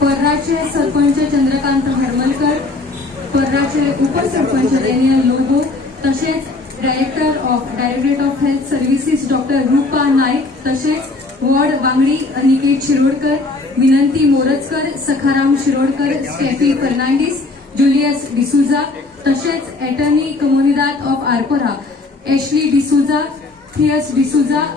पर्राचे सरपंच चंद्रकांत हरमलकर, पर्राचे उपसरपंच डेनियल लोबो, तसेच directorate of health services doctor Rupa Naik, तसेच वॉर्ड वांगडी निकेत शिरोडकर, विनंती मोरजकर, सखाराम शिरोडकर, स्टेफी फर्नांडिस, जुलियस डिसूजा, तसेच अटर्नी कम्युनिदाद ऑफ आरपोरा एशली डिसूजा, थियस डिसूजा,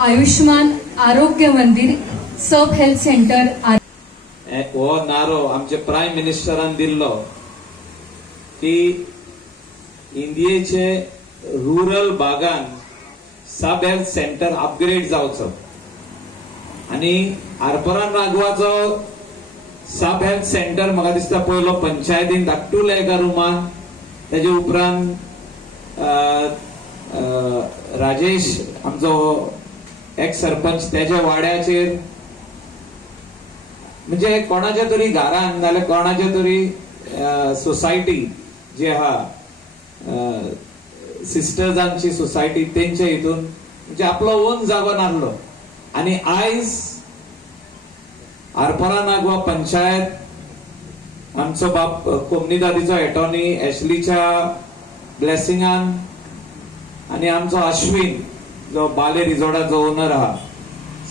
आयुष्मान आरोग्य मंदिर सब हेल्थ सेंटर हो नारो आमचे प्राईम मिनिस्टरान दिल्लो की इंडियेचे रुरल भागान सब हेल्थ सेंटर अपग्रेड जावचो आणि आरपोरान रागवाचो सब हेल्थ सेंटर म्हाका दिसता पयलो पंचायतीन धाकटुले एका रुमान तेजे उपरांत राजेश आमचो एक्स सरपंच त्याच्या वाड्याचेर म्हणजे कोणाच्या तरी घरान नाल्यार कोणाच्या तरी सोसायटी जी आहा सिस्टर्सांची सोसायटी तेंच्या हितून म्हणजे आपलो ओन जागो नासलो आणि आयज आरपोरा नागवा पंचायत आमचो बाप कोमनीदादीचो एटॉर्नी एशलीच्या ब्लेसिंगान आणि आमचो अश्विन जो बाले रिसोर्टाचो ओनर आहा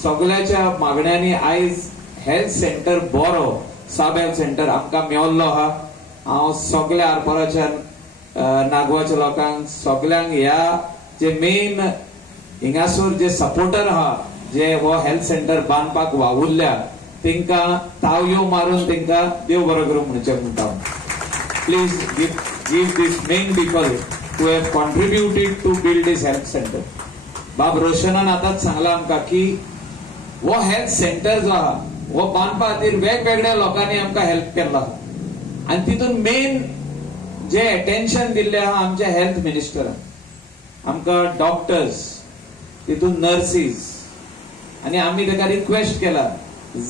सगळ्याच्या मागण्यांनी आयज हेल्थ सेंटर बरो सब हेल्थ सेंटर आमकां मेळल्लो आहा। हांव सगळ्या आरपोराच्या नागवाच्या लोकांक सगळ्यांक ह्या जे मेन हिंगासोर जे सपोर्टर आहा जे हो हेल्थ सेंटर बांदपाक वावुरल्या तेंकां तावयो मारून तेंकां देव बरो करूं म्हणचे म्हणटा। Please give this main people who have contributed to build this health center. बाब रोशनान आताच सांगला आमकां की वो हेल्थ सेंटर जो आहा वो बांदपा खातीर वेगवेगळ्या लोकांनी आमकां हेल्प केला आणि तितून मेन जे अटेन्शन दिल्ले आहा आमच्या हेल्थ मिनिस्टरान आमकां डॉक्टर्स तितून नर्सीस आणि आम्ही तेका रिक्वेस्ट केला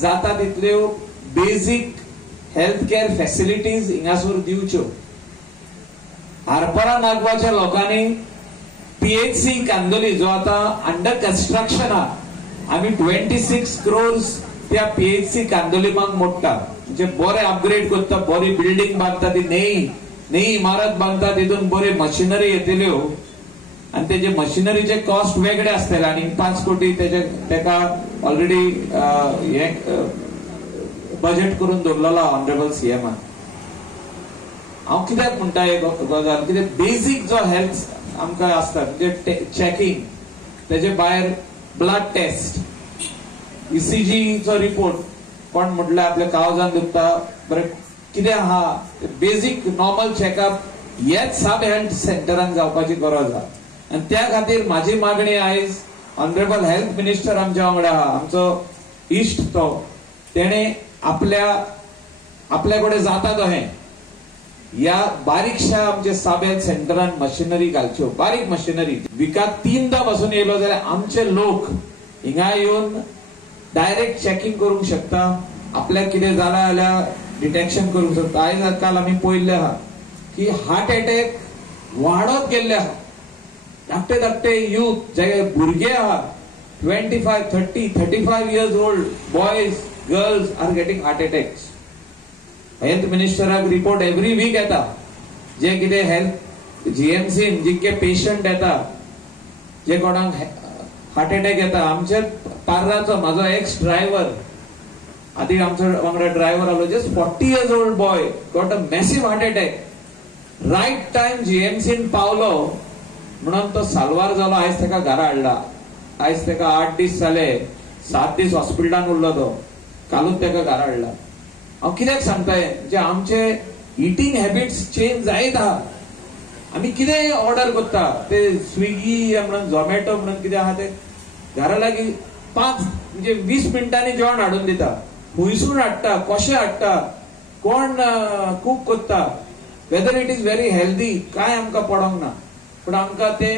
जाता तितल्यो बेसिक हेल्थ केअर फॅसिलिटीज हिंगासोर दिवच्यो। आरपोरा नागवाच्या लोकांनी पीएचसी कांदोली जो आता अंडर कंस्ट्रक्शन हा आम्ही 26 crores त्या पीएचसी कांदोली मांग मोडटा म्हणजे बरे अपग्रेड करता बरी बिल्डिंग बांधता ती नई इमारत बांधता तितून बरे मशिनरी येतल्यो आणि तेजे मशिनरीचे कॉस्ट वेगळे असतले आणि 5 कोटी तेका ऑलरेडी बजेट करून दवरलेलो ऑनरेबल सीएमान। हांव कित्याक म्हणटा एक गजाल कितें बेसिक जो हेल्थ आमकां आसता म्हणजे चॅकिंग तेजे भायर ब्लड टेस्ट ईसीजीचो रिपोर्ट कोण म्हटल्यार आपल्या काळजान दुखता बरें कितें आहा बेसिक नॉर्मल चॅकअप हेच सब हेल्थ सेंटरान जावपाची गरज आहा आणि त्या खातीर म्हाजी मागणी आयज ऑनरेबल हेल्थ मिनिस्टर आमच्या वांगडा आहा आमचो इश्ट तो तेणे आपल्या कडेन जाता तो हें या बारीकशा आमचे सब हेल्थ सेंटरान मशिनरी घालच्यो बारीक मशिनरी विकाक 3दा बसून येयलो जाल्यार आमचे लोक हिंगा येवन डायरेक्ट चेकिंग करूंक शकता आपल्याक कितें जाला जाल्यार डिटेक्शन करूंक शकता। आयज काल आमी पळयल्ले आहा की हार्ट अटॅक वाडत गेल्ले आहा धाकटे यूथ जे भुरगे आहा 25, 30, 35 years old boys girls are getting heart attacks। Health मिनिस्टराक रिपोर्ट एवरी वीक येता जे कितें हेल्थ जीएमसीन जितके पेशंट येता जे कोणाक हार्ट अटॅक येता आमचे पार्राचो म्हाजो एक्स ड्रायव्हर आधी आमचो वांगडा ड्रायव्हर आलो just 40 years old boy got a massive heart attack right time जीएमसीन पावलो म्हणून तो साल्वार जालो आयज तेका घरा हाडला आयज तेका 8 दीस जाले 7 दीस हॉस्पिटलान उरलो तो कालून ताका घरा हाडला. हांव कित्याक सांगता हें, म्हणजे आमचे इटींग हॅबिट्स चेंज जायत आहा. आमी कितें ऑर्डर करता ते स्विगी म्हणून झोमॅटो म्हणून कितें आहा ते घरा लागीं 5 म्हणजे 20 मिनटांनी जेवण हाडून दिता. खुंयसून हाडटा, कशें हाडटा, कोण कूक करता, whether it is very healthy काय आमकां पडोंक ना. पूण आमकां ते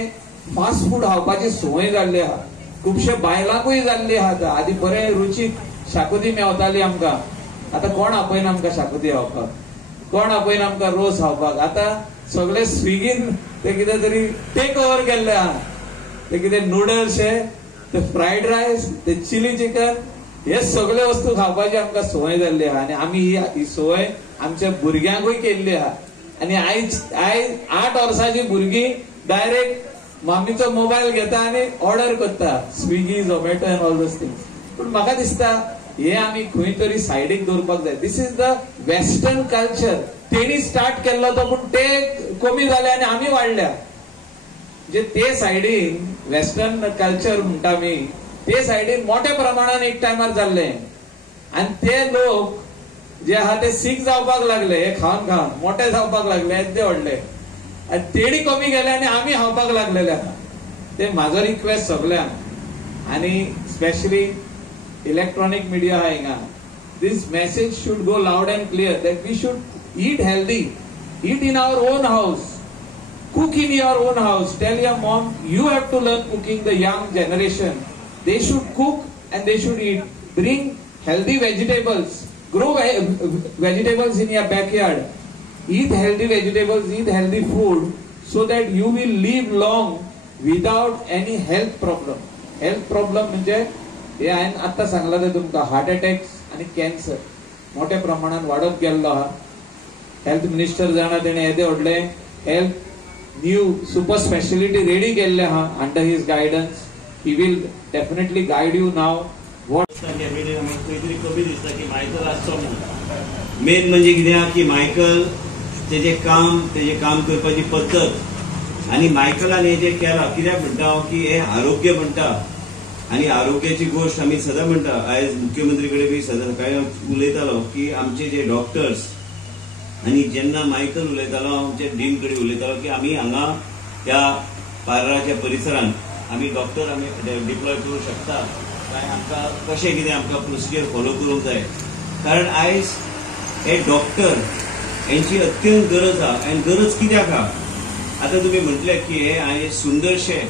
फास्ट फूड खावपाची संवय जाल्ली आहा. खुबशे बायलांकूय जाल्ली आहा. आदी बरें रुचीक शाकोती मेवताली आमकां. आतां कोण आपयना आमकां शाकोती खावपाक, कोण आपयना आमकां रोस खावपाक. आतां सगळे स्विगीन ते कितें तरी टेक ओव्हर केल्ले आहा. ते कितें नूडल्स ते फ्रायड रायस ते चिली चिकन हे सगळे वस्तू खावपाची आमकां संवय जाल्ली आहा. आनी आमी ही संवय आमच्या भुरग्यांकूय केल्ली आहा. आनी आयज 8 वर्सांची भुरगीं डायरेक्ट मम्मीचो मोबायल घेता आनी ऑर्डर करता Swiggy Zomato end all those things. पूण म्हाका दिसता हे आमी खंय तरी सायडीक दवरपाक जाय. दिस इज द वेस्टर्न कल्चर. तेणी स्टार्ट केल्लो तो, पूण ते कमी जाले आनी आमी वाडल्या. म्हणजे ते सायडीन वेस्टर्न कल्चर म्हणटा आमी, ते सायडीन मोठ्या प्रमाणात एक टायमार जाल्ले. आनी ते लोक जे आहा ते सीख जावपाक लागले. हे खावन खावन मोठे जावपाक लागले, येदे व्हडले. आनी तेणी कमी गेले आनी आमी खावपाक लागलेले आहा. ते म्हाजो रिक्वेस्ट सगळ्यांक, आनी स्पेशली इलेक्ट्रॉनिक मिडिया आहा हिंगा, this message should go loud and clear that we should eat healthy, eat in our own house, cook in your own house. Tell your mom you have to learn cooking. The young generation, they should cook and they should eat. Bring healthy vegetables, grow vegetables in your backyard, eat healthy vegetables, eat healthy food, so that you will live long without any health problem. Health problem म्हणजे हे हांवें आत्तां सांगलां ते तुमकां, heart attacks आनी cancer मोठ्या प्रमाणात वाडत गेल्लो आहा. हेल्थ मिनिस्टर जाणा तेणे येदे व्हडले health new super speciality ready केल्ले आहा under his guidance. He will definitely guide you now. खंयतरी कमी दिसता की मायकल आसचो म्हणून. मेन म्हणजे कितें की मायकल तेजे काम करपाची पद्दत आनी मायकलान हे जे केलां, कित्याक म्हणटा की हे आरोग्य म्हणटा आनी आरोग्याची गोष्ट आमी सदां म्हणटा. आयज मुख्यमंत्री कडेन बी सदां सकाळी उलयतालो की आमचे जे डॉक्टर्स, आनी जेन्ना मायकल उलयतालो आमचे डीन कडेन उलयतालो की आमी हांगा त्या पार्राच्या परिसरांत आमी डॉक्टर आमी डिप्लॉय करूंक शकता काय, आमकां कशें कितें आमकां प्रोसिजर फॉलो करूंक जाय. कारण आयज हे डॉक्टर हेंची अत्यंत गरज आहा. आनी गरज कित्याक आहा? आतां तुमी म्हटलें की हे आयज सुंदरशे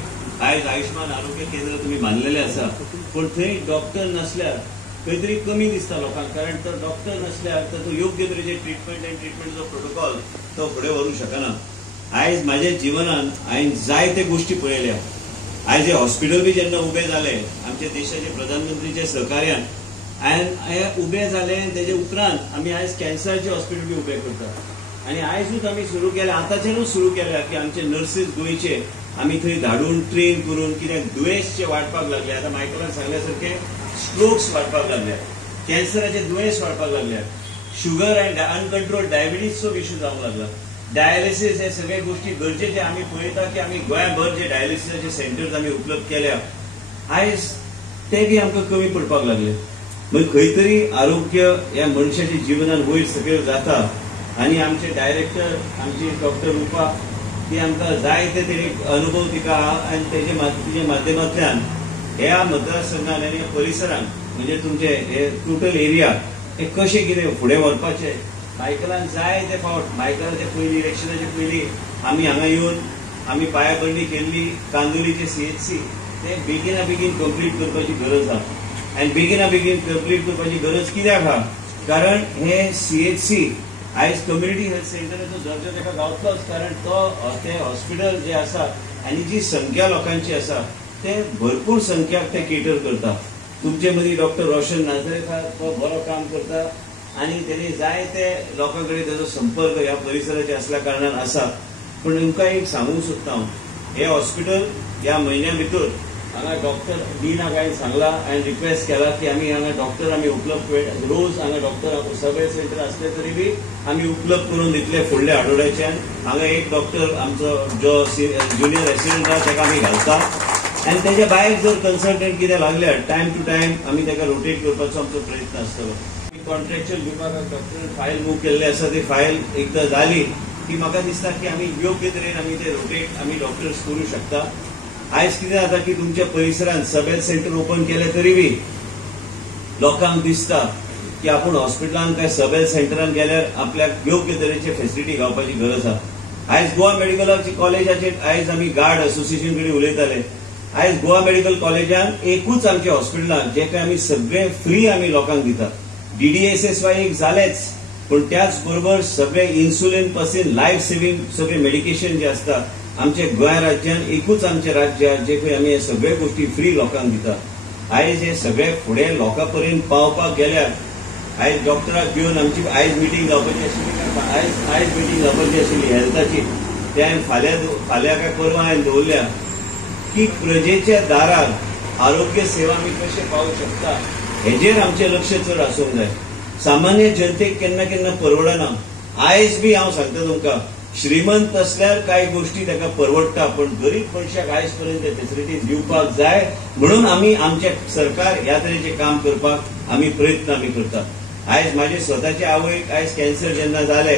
आयज आयुष्मान आरोग्य केंद्र तुम्ही बांधलेले आसा, पण थंय डॉक्टर नसल्यार खंय तरी कमी दिसता लोकांक. कारण तो डॉक्टर नसल्यार तो योग्य तरेचे ट्रिटमेंटचो प्रोटोकॉल तो फुडें व्हरूंक शकना. आयज म्हाज्या जिवनान हांवें जायते गोश्टी पळयल्या. आयज हे हॉस्पिटल बी जेन्ना उबे जाले आमच्या देशाचे प्रधानमंत्रीच्या सहकार्यान, हे उबे जाले तेजे उपरांत आमी आयज कॅन्सराचे हॉस्पिटल बी उबे करता. आनी आयजूच आमी सुरू केल्या, आतांच्यानूच सुरू केल्या की आमचे नर्सीस गोंयचे आमी थंय धाडून ट्रेन करून, कित्याक दुयेंस वाडपाक लागले. आतां मायकलान सांगल्या सारखे स्ट्रोक्स वाडपाक लागल्या, कॅन्सराचे दुयेंस वाडपाक लागल्या, शुगर अँड अनकंट्रोल डायबिटीजचो इश्यू जावंक लागला, डायलिसीस, हे सगळे गोष्टी गरजेचे. आमी पळयता की आमी गोंयभर जे डायलिसीसाचे सेंटर्स आमी उपलब्ध केल्या, आयज ते बी आमकां कमी पडपाक लागले. मागीर खंय तरी आरोग्य ह्या मनशाच्या जिवनान वयर सकयल जाता. आनी आमचे डायरेक्टर आमची डॉक्टर रुपा, ती आमकां जायते तरी अनुभव तिका आनी तेजे माध्यमांतल्यान ह्या मतदारसंघान आनी परिसरांत म्हणजे तुमचे हे टोटल एरिया हे कशें कितें फुडें व्हरपाचें. मायकलान जायते फावट, मायकलाचे पयलीं इलेक्शनाचे पयलीं आमी हांगा येवन आमी पांयाभरणी केल्ली कांदोलीचे CHC ते बेगिना बेगीन कंप्लीट करपाची गरज आहा. आनी बेगिना बेगीन कंप्लीट करपाची गरज कित्याक आहा? कारण हे CHC आयज कम्युनिटी हेल्थ सेंटराचो दर्जो ताका गावतलोच. कारण ते हॉस्पिटल जे आसा आनी जी संख्या लोकांची आसा ते भरपूर संख्याक ते केटर करता. तुमचे मदीं डॉक्टर रोशन नाझरेथ तो बरो काम करता आनी तेणी जायते लोकां कडेन ताजो संपर्क ह्या परिसराचे आसल्या कारणान आसा. पूण तुमकां एक सांगूंक सोदता हांव, हे हॉस्पिटल ह्या म्हयन्या भितर हांगा डॉक्टर डीनाक हांवें सांगला आनी रिक्वेस्ट केला की आमी हांगा डॉक्टर आमी उपलब्ध रोज हांगा डॉक्टर सगळे सेंटर आसले तरी बी आमी उपलब्ध करून दितले फुडल्या आठवड्याच्यान. हांगा एक डॉक्टर आमचो जो ज्युनियर रेसिडेंट आहा ताका आमी घालता आनी तेच्या भायर जर कन्सल्टंट कितें लागल्यार टायम टू टायम आमी ताका रोटेट करपाचो आमचो प्रयत्न आसतलो. कॉन्ट्रॅक्च्युअल विभागाक डॉक्टरान फायल मूव केल्ले आसा ती फायल एकदां जाली की म्हाका दिसता की आमी योग्य तरेन आमी ते रोटेट आमी डॉक्टर्स करूं शकता. आयज कितें जाता की तुमच्या परिसरांत सब हेल्थ सेंटर ओपन केले तरी बी लोकांक दिसता की आपूण हॉस्पिटलांत काय सब हेल्थ सेंटरान गेल्यार आपल्याक योग्य तरेचे फेसिलिटी गावपाची गरज आसा. आयज गोवा मेडिकल कॉलेजाचेर आयज आमी गार्ड असोसिएशन कडेन उलयताले. आयज गोवा मेडिकल कॉलेजान एकूच आमचे हॉस्पिटलांत जे काय आमी सगळे फ्री आमी लोकांक दितात. DDSSY एक जालेच, पण त्याच बरोबर सगळे इन्सुलिन पासून लायफ सेव्हिंग सगळे मेडिकेशन जे असता आमचे गोंय राज्यान एकूच आमचे राज्य जे खंय आमी हे सगळे गोष्टी फ्री लोकांक दितात. आयज हे सगळे फुडें लोकां पर्यंत पावपाक गेल्यार आयज डॉक्टराक घेवन आमची आयज मिटींग जावपाची आशिल्ली आयज मिटींग जावपाची आशिल्ली हेल्थाची. ते हांवें फाल्यां काय परवां हांवें दवरल्या की प्रजेच्या दारार आरोग्य सेवा आमी कशें पावूंक शकता हेजेर आमचें लक्ष चड आसूंक जाय. सामान्य जनतेक केन्ना केन्ना परवडना. आयज बी हांव सांगता तुमकां श्रीमंत असल्यार कांय गोष्टी ताका परवडटा, पण गरीब मनशाक आयज पर्यंत फेसिलिटीज दिवपाक जाय म्हणून आमी आमचे सरकार ह्या तरेचें काम करपाक आमी प्रयत्न आमी करतात. आयज म्हाजे स्वताचे आवयक आयज कॅन्सर जेन्ना जाले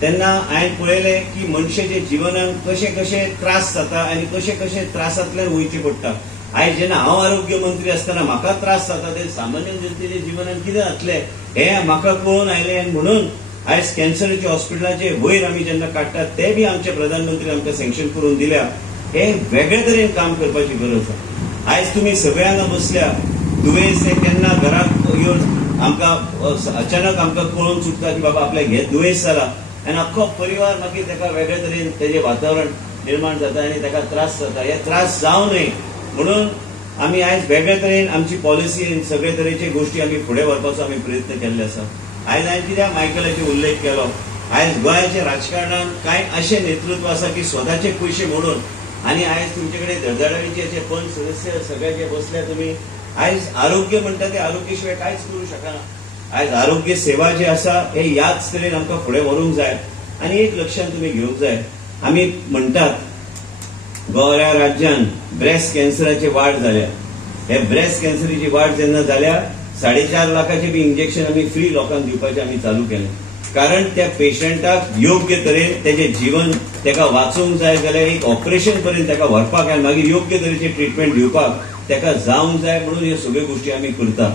तेन्ना हांवें पळयलें की मनशाच्या जिवनांत कशे कशे त्रास जाता आनी कशे कशे त्रासांतल्यान वयचें पडटा. आयज जेन्ना हांव आरोग्य मंत्री आसतना म्हाका त्रास जाता ते सामान्य जनतेच्या जिवनांत कितें जातलें हें म्हाका कळून आयलें. म्हणून आयज कॅन्सराच्या हॉस्पिटलाचे वयर आमी जेन्ना काडटात ते बी आमचे प्रधानमंत्री आमकां सँक्शन करून दिल्या. हे वेगळे तरेन काम करपाची गरज आसा. आयज तुमी सगळे हांगा बसल्या दुयेंस हे केन्ना घराक येवन आमकां अचानक आमकां कळून सुटता की बाबा आपल्याक हे दुयेंस जाला आनी आख्खो परिवार मागीर ताका वेगळे तरेन तेजें वातावरण निर्माण जाता आनी ताका त्रास जाता. हे त्रास जावं न्हय म्हणून आमी आयज वेगळे तरेन आमची पॉलिसी सगळे तरेचे गोष्टी आमी फुडें व्हरपाचो आमी प्रयत्न केल्ले आसा. आयज हांवें कित्याक मायकलाचो उल्लेख केलो. आयज गोंयाच्या राजकारणांत कांय अशें नेतृत्व आसा की स्वताचे पयशे मोडून आनी आयज तुमचे कडेन धडधडाडीचे पंच सदस्य सगळे जे बसल्या तुमी आयज आरोग्य म्हणटा ते आरोग्य शिवाय कांयच करूं शकना. आयज आरोग्य सेवा जी आसा हे ह्याच तरेन आमकां फुडें व्हरूंक जाय. आनी एक लक्षांत तुमी घेवंक जाय आमी म्हणटात गोंया राज्यान ब्रेस्ट कॅन्सराची वाड जाल्या. हे ब्रेस्ट कॅन्सराची वाड जेन्ना जाल्या 4.5 लाखाचे बी इंजेक्शन आमी फ्री लोकांक दिवपाचें आमी चालू केलें. कारण त्या पेशंटाक योग्य तरेन तेजें जीवन ताका वाचूंक जाय जाल्यार एक ऑपरेशन पर्यंत ताका व्हरपाक आनी मागीर योग्य तरेचें ट्रिटमेंट दिवपाक ताका जावंक जाय म्हणून ह्यो सगळ्यो गोश्टी आमी करतात.